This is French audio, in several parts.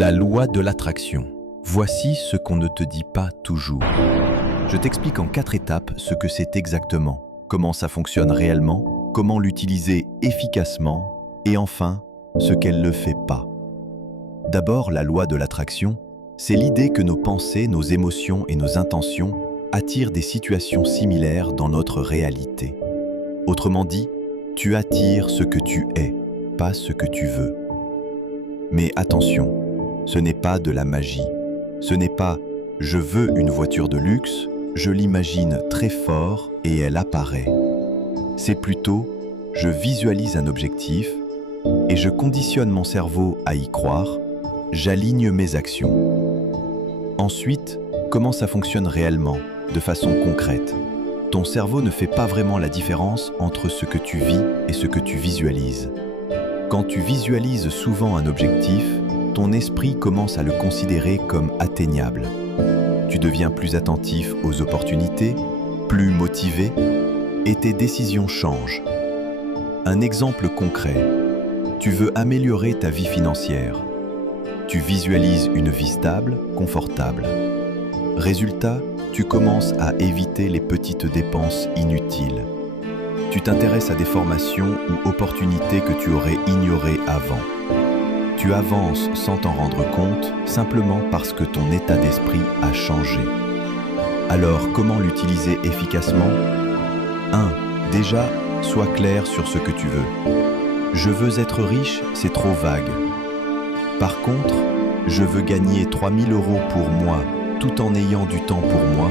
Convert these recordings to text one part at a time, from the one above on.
La loi de l'attraction. Voici ce qu'on ne te dit pas toujours. Je t'explique en 4 étapes ce que c'est exactement, comment ça fonctionne réellement, comment l'utiliser efficacement et enfin, ce qu'elle ne fait pas. D'abord, la loi de l'attraction, c'est l'idée que nos pensées, nos émotions et nos intentions attirent des situations similaires dans notre réalité. Autrement dit, tu attires ce que tu es, pas ce que tu veux. Mais attention, ce n'est pas de la magie. Ce n'est pas « je veux une voiture de luxe », je l'imagine très fort et elle apparaît. C'est plutôt « je visualise un objectif et je conditionne mon cerveau à y croire, j'aligne mes actions ». Ensuite, comment ça fonctionne réellement, de façon concrète? Ton cerveau ne fait pas vraiment la différence entre ce que tu vis et ce que tu visualises. Quand tu visualises souvent un objectif, ton esprit commence à le considérer comme atteignable. Tu deviens plus attentif aux opportunités, plus motivé, et tes décisions changent. Un exemple concret, tu veux améliorer ta vie financière. Tu visualises une vie stable, confortable. Résultat, tu commences à éviter les petites dépenses inutiles. Tu t'intéresses à des formations ou opportunités que tu aurais ignorées avant. Tu avances sans t'en rendre compte, simplement parce que ton état d'esprit a changé. Alors, comment l'utiliser efficacement? 1. Déjà, sois clair sur ce que tu veux. Je veux être riche, c'est trop vague. Par contre, je veux gagner 3 000 € pour moi, tout en ayant du temps pour moi,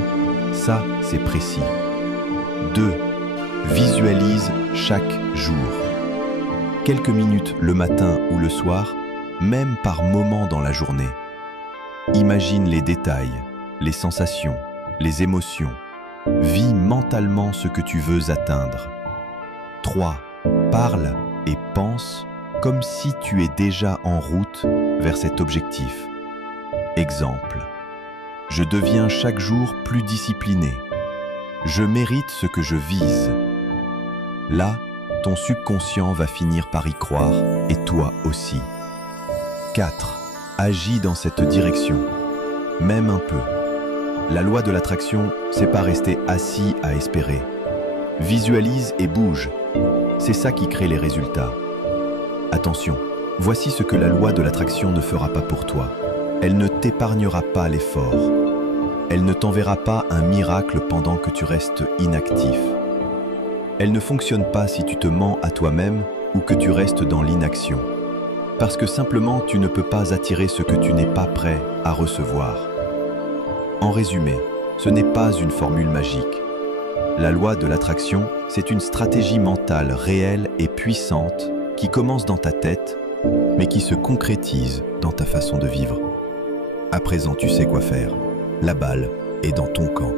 ça, c'est précis. 2. Visualise chaque jour. Quelques minutes le matin ou le soir, même par moment dans la journée. Imagine les détails, les sensations, les émotions. Vis mentalement ce que tu veux atteindre. 3. Parle et pense comme si tu es déjà en route vers cet objectif. Exemple. Je deviens chaque jour plus discipliné. Je mérite ce que je vise. Là, ton subconscient va finir par y croire, et toi aussi. 4. Agis dans cette direction, même un peu. La loi de l'attraction, c'est pas rester assis à espérer. Visualise et bouge. C'est ça qui crée les résultats. Attention, voici ce que la loi de l'attraction ne fera pas pour toi. Elle ne t'épargnera pas l'effort. Elle ne t'enverra pas un miracle pendant que tu restes inactif. Elle ne fonctionne pas si tu te mens à toi-même ou que tu restes dans l'inaction. Parce que simplement tu ne peux pas attirer ce que tu n'es pas prêt à recevoir. En résumé, ce n'est pas une formule magique. La loi de l'attraction, c'est une stratégie mentale réelle et puissante qui commence dans ta tête, mais qui se concrétise dans ta façon de vivre. À présent, tu sais quoi faire. La balle est dans ton camp.